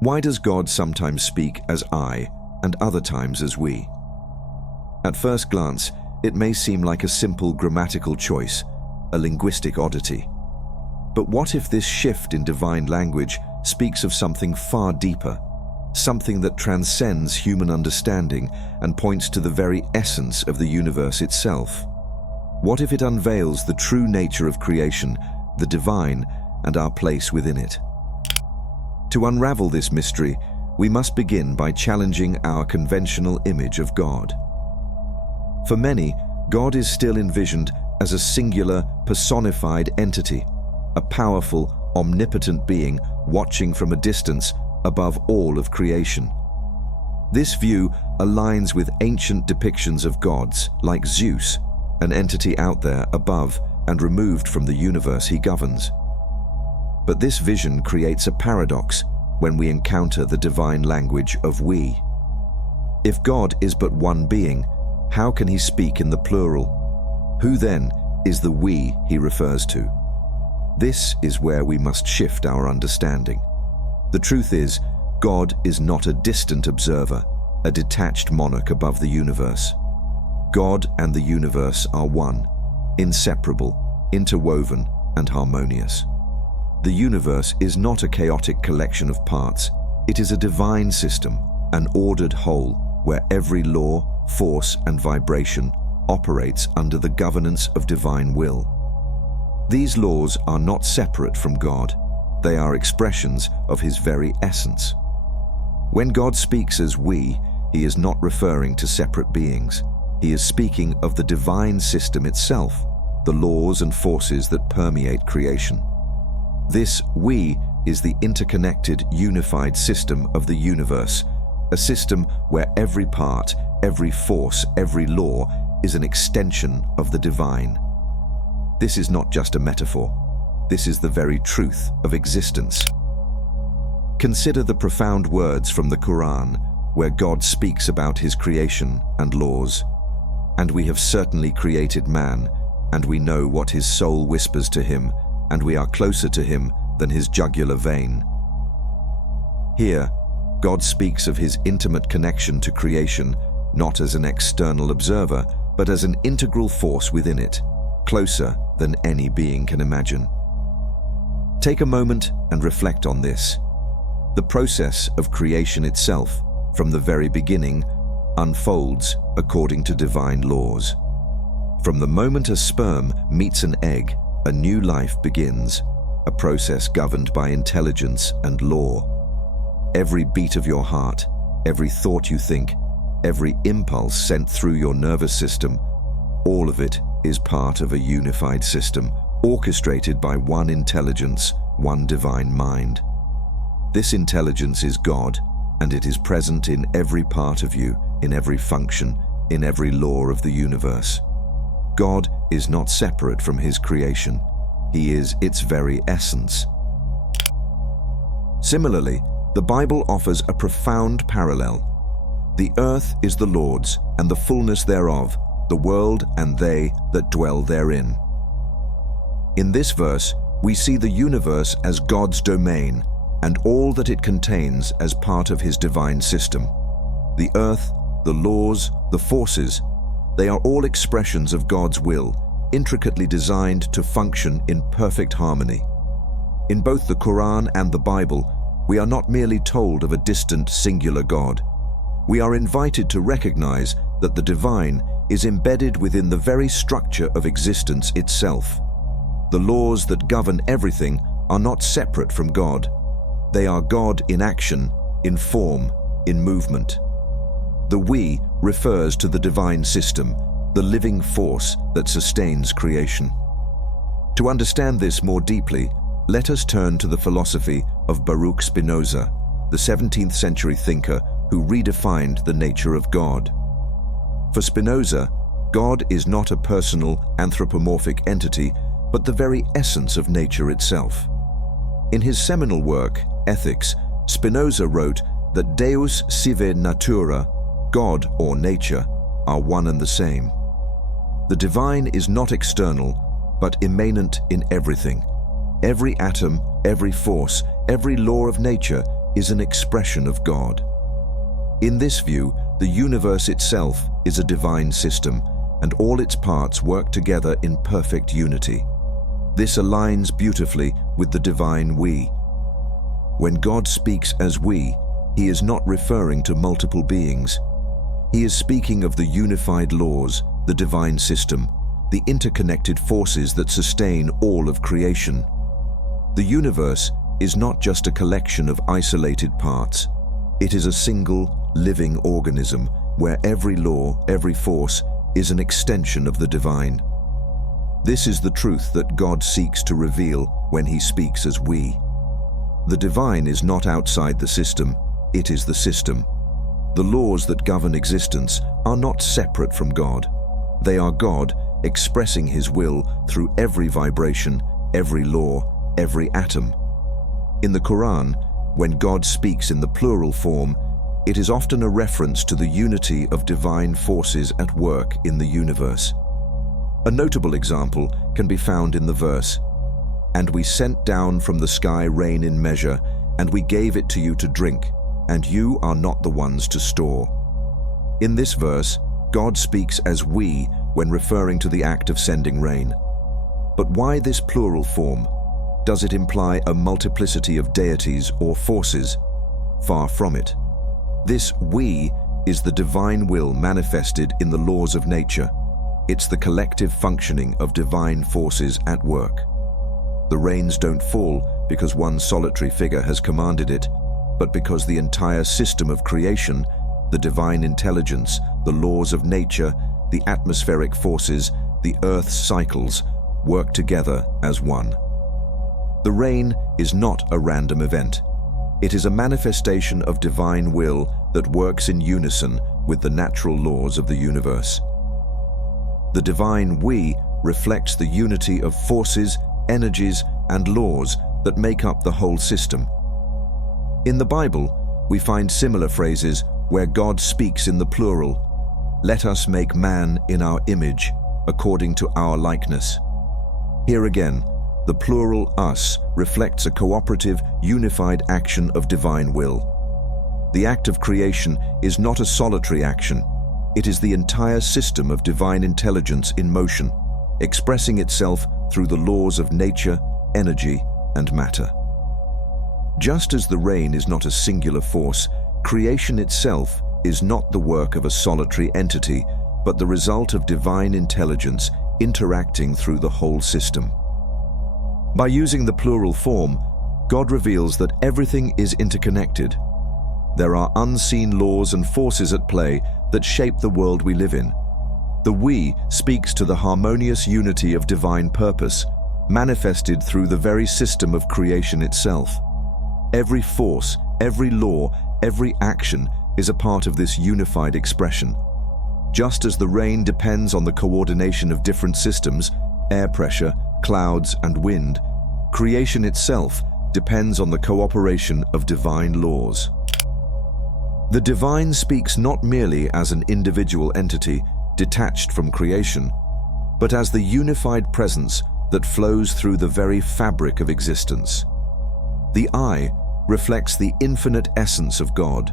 Why does God sometimes speak as I and other times as we? At first glance, it may seem like a simple grammatical choice, a linguistic oddity. But what if this shift in divine language speaks of something far deeper, something that transcends human understanding and points to the very essence of the universe itself? What if it unveils the true nature of creation, the divine, and our place within it? To unravel this mystery, we must begin by challenging our conventional image of God. For many, God is still envisioned as a singular, personified entity, a powerful, omnipotent being watching from a distance above all of creation. This view aligns with ancient depictions of gods like Zeus, an entity out there above and removed from the universe he governs. But this vision creates a paradox when we encounter the divine language of we. If God is but one being, how can he speak in the plural? Who then is the we he refers to? This is where we must shift our understanding. The truth is, God is not a distant observer, a detached monarch above the universe. God and the universe are one, inseparable, interwoven, and harmonious. The universe is not a chaotic collection of parts. It is a divine system, an ordered whole, where every law, force, and vibration operates under the governance of divine will. These laws are not separate from God. They are expressions of his very essence. When God speaks as we, he is not referring to separate beings. He is speaking of the divine system itself, the laws and forces that permeate creation. This we is the interconnected, unified system of the universe, a system where every part, every force, every law is an extension of the divine. This is not just a metaphor. This is the very truth of existence. Consider the profound words from the Quran, where God speaks about his creation and laws. And we have certainly created man, and we know what his soul whispers to him, and we are closer to him than his jugular vein. Here, God speaks of his intimate connection to creation, not as an external observer, but as an integral force within it, closer than any being can imagine. Take a moment and reflect on this. The process of creation itself, from the very beginning, unfolds according to divine laws. From the moment a sperm meets an egg, a new life begins, a process governed by intelligence and law. Every beat of your heart, every thought you think, every impulse sent through your nervous system, all of it is part of a unified system, orchestrated by one intelligence, one divine mind. This intelligence is God, and it is present in every part of you, in every function, in every law of the universe. God is not separate from his creation. He is its very essence. Similarly, the Bible offers a profound parallel. The earth is the Lord's, and the fullness thereof, the world and they that dwell therein. In this verse, we see the universe as God's domain, and all that it contains as part of his divine system. The earth, the laws, the forces, they are all expressions of God's will, intricately designed to function in perfect harmony. In both the Quran and the Bible, we are not merely told of a distant singular God. We are invited to recognize that the divine is embedded within the very structure of existence itself. The laws that govern everything are not separate from God. They are God in action, in form, in movement. The we refers to the divine system, the living force that sustains creation. To understand this more deeply, let us turn to the philosophy of Baruch Spinoza, the 17th century thinker who redefined the nature of God. For Spinoza, God is not a personal, anthropomorphic entity, but the very essence of nature itself. In his seminal work, Ethics, Spinoza wrote that Deus sive natura, God or nature, are one and the same. The divine is not external, but immanent in everything. Every atom, every force, every law of nature is an expression of God. In this view, the universe itself is a divine system, and all its parts work together in perfect unity. This aligns beautifully with the divine we. When God speaks as we, he is not referring to multiple beings. He is speaking of the unified laws, the divine system, the interconnected forces that sustain all of creation. The universe is not just a collection of isolated parts. It is a single, living organism where every law, every force is an extension of the divine. This is the truth that God seeks to reveal when he speaks as we. The divine is not outside the system, it is the system. The laws that govern existence are not separate from God. They are God expressing his will through every vibration, every law, every atom. In the Quran, when God speaks in the plural form, it is often a reference to the unity of divine forces at work in the universe. A notable example can be found in the verse, "And we sent down from the sky rain in measure, and we gave it to you to drink, and you are not the ones to store." In this verse, God speaks as we when referring to the act of sending rain. But why this plural form? Does it imply a multiplicity of deities or forces? Far from it. This we is the divine will manifested in the laws of nature. It's the collective functioning of divine forces at work. The rains don't fall because one solitary figure has commanded it, but because the entire system of creation, the divine intelligence, the laws of nature, the atmospheric forces, the Earth's cycles, work together as one. The rain is not a random event. It is a manifestation of divine will that works in unison with the natural laws of the universe. The divine we reflects the unity of forces, energies, and laws that make up the whole system. In the Bible, we find similar phrases where God speaks in the plural, "Let us make man in our image, according to our likeness." Here again, the plural us reflects a cooperative, unified action of divine will. The act of creation is not a solitary action. It is the entire system of divine intelligence in motion, expressing itself through the laws of nature, energy, and matter. Just as the rain is not a singular force, creation itself is not the work of a solitary entity, but the result of divine intelligence interacting through the whole system. By using the plural form, God reveals that everything is interconnected. There are unseen laws and forces at play that shape the world we live in. The we speaks to the harmonious unity of divine purpose, manifested through the very system of creation itself. Every force, every law, every action is a part of this unified expression. Just as the rain depends on the coordination of different systems, air pressure, clouds, and wind, creation itself depends on the cooperation of divine laws. The divine speaks not merely as an individual entity detached from creation, but as the unified presence that flows through the very fabric of existence. The I reflects the infinite essence of God,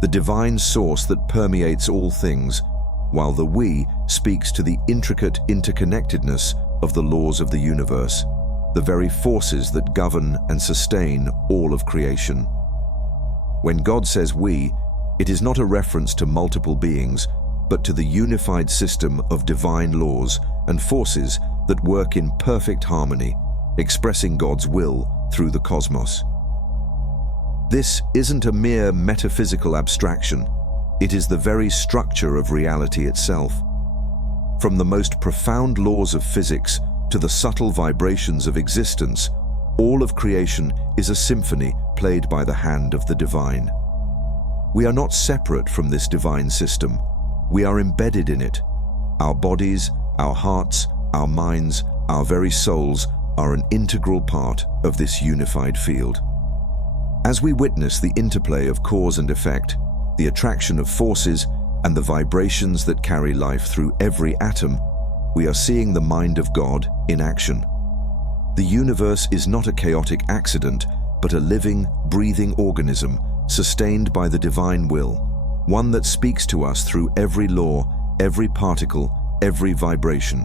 the divine source that permeates all things, while the we speaks to the intricate interconnectedness of the laws of the universe, the very forces that govern and sustain all of creation. When God says we, it is not a reference to multiple beings, but to the unified system of divine laws and forces that work in perfect harmony, expressing God's will through the cosmos. This isn't a mere metaphysical abstraction. It is the very structure of reality itself. From the most profound laws of physics to the subtle vibrations of existence, all of creation is a symphony played by the hand of the divine. We are not separate from this divine system. We are embedded in it. Our bodies, our hearts, our minds, our very souls are an integral part of this unified field. As we witness the interplay of cause and effect, the attraction of forces, and the vibrations that carry life through every atom, we are seeing the mind of God in action. The universe is not a chaotic accident, but a living, breathing organism sustained by the divine will, one that speaks to us through every law, every particle, every vibration.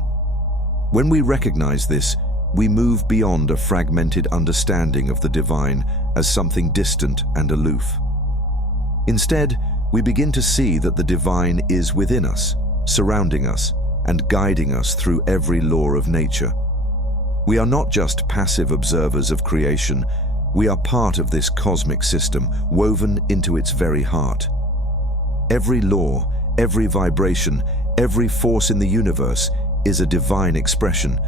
When we recognize this, we move beyond a fragmented understanding of the divine as something distant and aloof. Instead, we begin to see that the divine is within us, surrounding us, and guiding us through every law of nature. We are not just passive observers of creation, we are part of this cosmic system, woven into its very heart. Every law, every vibration, every force in the universe is a divine expression,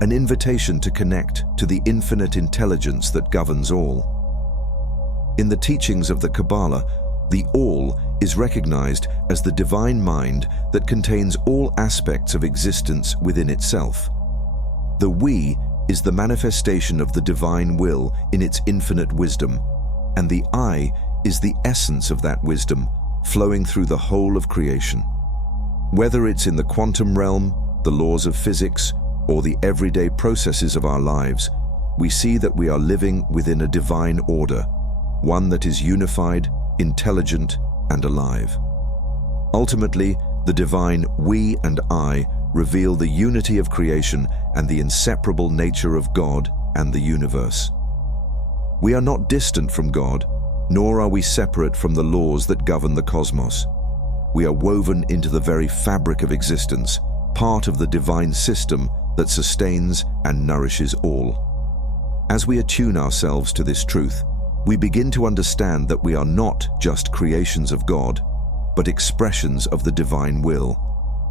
an invitation to connect to the infinite intelligence that governs all. In the teachings of the Kabbalah, the All is recognized as the divine mind that contains all aspects of existence within itself. The We is the manifestation of the divine will in its infinite wisdom, and the I is the essence of that wisdom flowing through the whole of creation. Whether it's in the quantum realm, the laws of physics, or the everyday processes of our lives, we see that we are living within a divine order, one that is unified, intelligent, and alive. Ultimately, the divine We and I reveal the unity of creation and the inseparable nature of God and the universe. We are not distant from God, nor are we separate from the laws that govern the cosmos. We are woven into the very fabric of existence, part of the divine system that sustains and nourishes all. As we attune ourselves to this truth, we begin to understand that we are not just creations of God, but expressions of the divine will,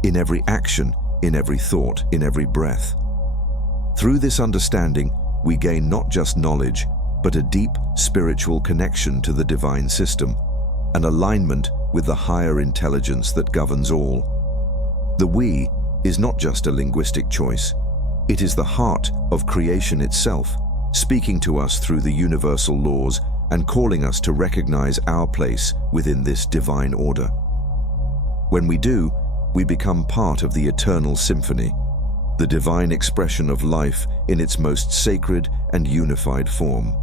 in every action, in every thought, in every breath. Through this understanding, we gain not just knowledge, but a deep spiritual connection to the divine system, an alignment with the higher intelligence that governs all. The We is not just a linguistic choice. It is the heart of creation itself, speaking to us through the universal laws and calling us to recognize our place within this divine order. When we do, we become part of the eternal symphony, the divine expression of life in its most sacred and unified form.